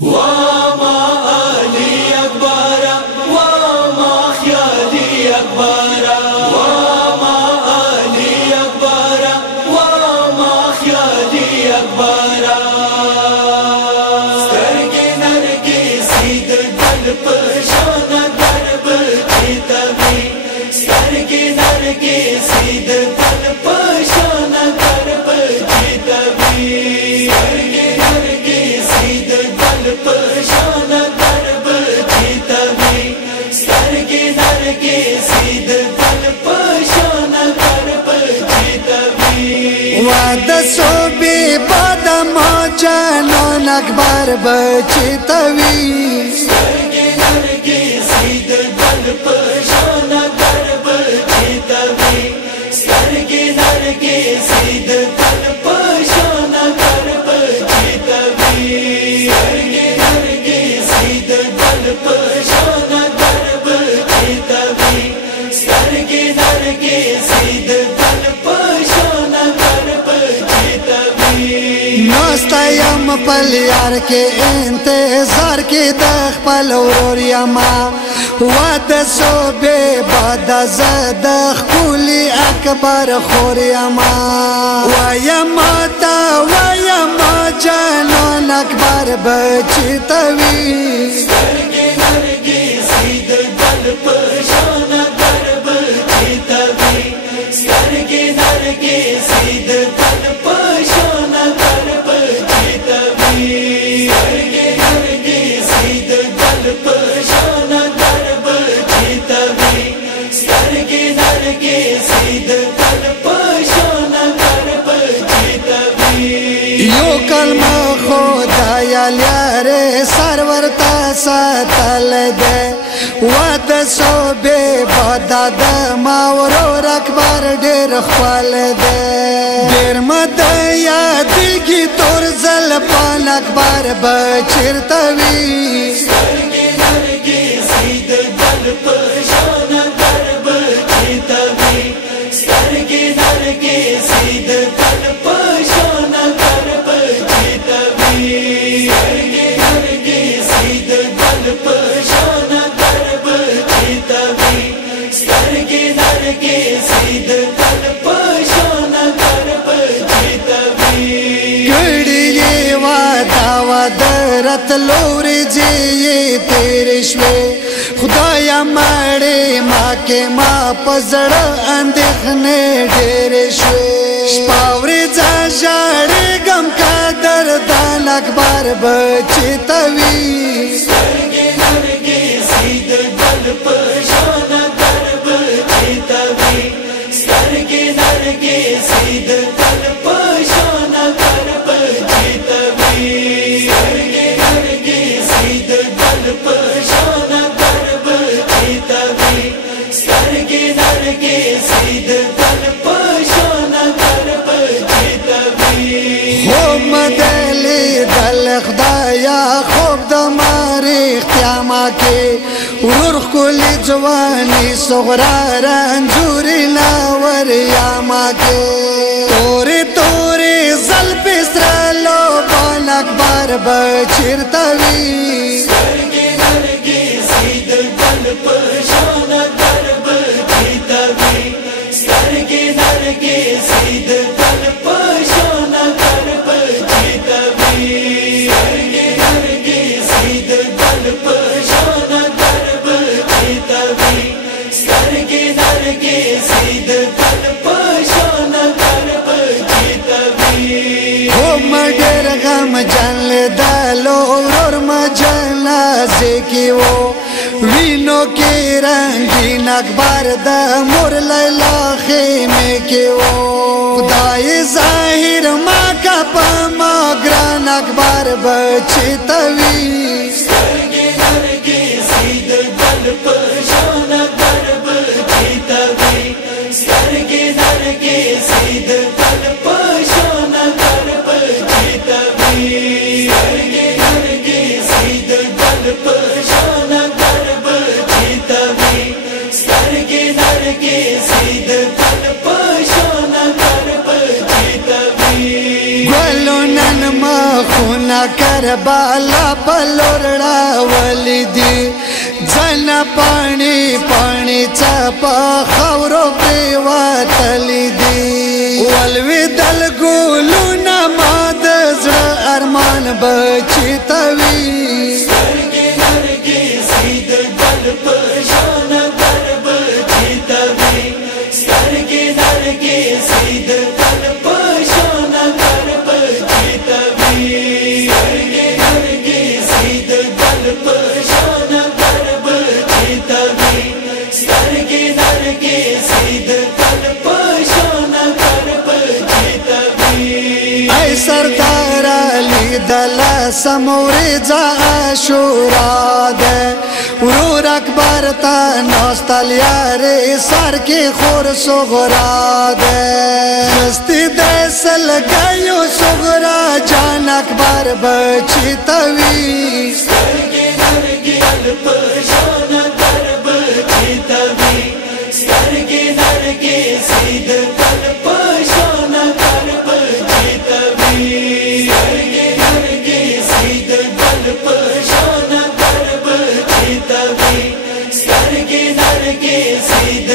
وما علي أكبر وما خيالي أكبر وما علي أكبر وما خيالي أكبر سترګې نرګې سید دل پشان درب کتابي سترګې نرګې سید دل پشان درب کتابي سترګې نرګې سید دل پشان درب کتابي سترګې نرګې سید دل پشان درب کتابي وعد صوبې بادم جانان اکبر بچتوي سترګې نرګې سید دل پشان درب کتابي سترګې نرګې سید دل پشان درب کتابي سترګې نرګې سید دل پشان درب کتابي سترګې نرګې سید دل پشان درب کتابي ناستایم پل یار کې انتظار کې د خپل ورور یما وعد صوبې باد زد خولي اکبر خور یما وایما تا وایما جانان اکبر بچتوي سترګې نرګې سید دل پشان درب کتابي سترګې نرګې سید دل پشان درب کتابي سترګې نرګې سید دل پشان درب کتابي سترګې نرګې سید دل پشان درب کتابي یو کلمه خدای لاره سرور تا ساتل ده وعد صوبې باد د ماورور اکبر ډېر خپل ده ډېر مد یادېږي تور زلفان اکبر بچرتوي سترګې نرګې سید دل پشان درب کتابي سترګې نرګې سید دل پشان درب کتابي سترګې نرګې سید دل پشان درب کتابي سترګې نرګې سید دل پشان درب کتابي ګړې وادا ودرت لوري جي تیر شوي خدایا مړې ما کې ما پزړ اندېخنې ډېر شوي شپاورې ځاړې غم قدر دان اکبر بچتوي سترګې نرګې سید دل پشان درب کتابي سترګې نرګې سید دل پشان درب کتابي سترګې نرګې سید دل پشان درب کتابي سترګې نرګې سید دل پشان درب کتابي خوب مدلی دل خدایا خوب د ماریخ تیاما کې ورور کولی جوانی صغرا رنجوري ناور یاما کې تورې تورې زلف سرلو بان اکبر بچرتوي سترګې نرګې سید دل پشان درب کتابي سترګې نرګې سید دل پشان درب کتابي سترګې نرګې سید دل پشان درب کتابي سترګې نرګې سید دل پشان درب کتابي خوب مډر غم جن دلو ورور مجنازه کې وو وینو کې رنگین اکبر د مور لیلا خیمه کې وو خدای ظاهر ما کا پما ګران اکبر بچتوي سترګې نرګې سید دل پشان درب کتابي سترګې نرګې سید دل پشان درب کتابي سترګې نرګې سید دل پشان درب کتابي سترګې نرګې سید دل پشان درب کتابي ګلو نن ما خونه करबाला पलोरडा वलिदी जन पाणी पाणीचा पखवरो पेवातलिदी वलविदल गुलून माद जड़ अरमान बचितवी स्वर्गे नरगे सीध दल पशान गर्भ चितवी स्वर्गे नरगे सीध दल पशान गर्भ चितवी स्वर्गे नरगे सीध दल पशान गर्भ चितवी स्वर्गे नरगे सीध दल पशान गर्भ चितवी ऐ सरदार अली दल समोरे जा आशुराद उरूर अकबर ता नौस्तलिया रे सारखे खोर सोगराद हस्ती देसल गयो सोगरा जान अकबर बचितवी स्वर्गे नरगे अल्पशान गर्भ चितवी स्वर्गे नरगे सीध अल्पशान गर्भ चितवी स्वर्गे नरगे सीध अल्पशान गर्भ चितवी स्वर्गे नरगे सीध